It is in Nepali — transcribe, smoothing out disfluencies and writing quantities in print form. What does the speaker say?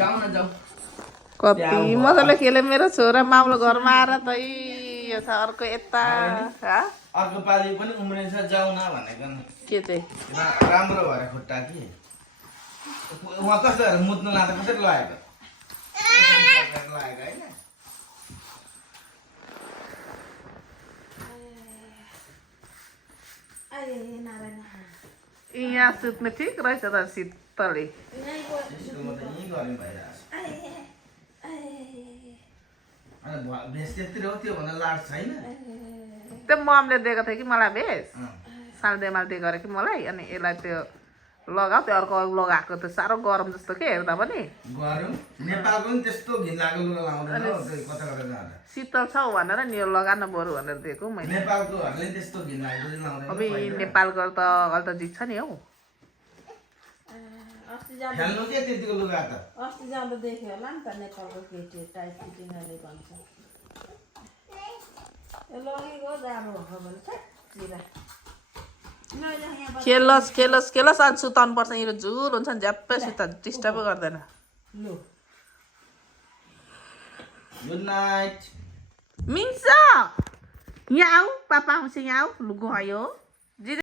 जाऊ न जाऊ कति मजाले खेले मेरो छोरा माउलो घरमा आएर त यो छ अर्को यता अर्को पालि पनि उम्रिन्छ जाऊ न भनेको नि के चाहिँ राम्रो भएर खुट्टा कि उहाँ कस्तो मुत्नु लाँदा कसरी लागेको होइन यहाँ सुत्ने ठिक रहेछ त शीतलले त्यो ममले दिएको थियो कि मलाई भेष सालदेमाले दिएको कि मलाई अनि यसलाई त्यो लगाऊ त्यो अर्को लगाएको त साह्रो गरम जस्तो के हेर्दा पनि शीतल छ भनेर नि यो लगान बरु भनेर दिएको मैले अब नेपालको त अहिले त जित्छ नि हौ अस्ति जाँदा देख्यो होला नि त नेपालको केटी टाइट फिटिङले भन्छ लगेको जाडो भएको भने खेलोस् खेलोस् खेलोस् आज सुताउनु पर्छ यो झुल हुन्छ नि झ्याप्पै सुता डिस्टर्ब गर्दैन गुड नाइट मिन्छ यहाँ आऊ पापा आउँछ यहाँ आऊ गयो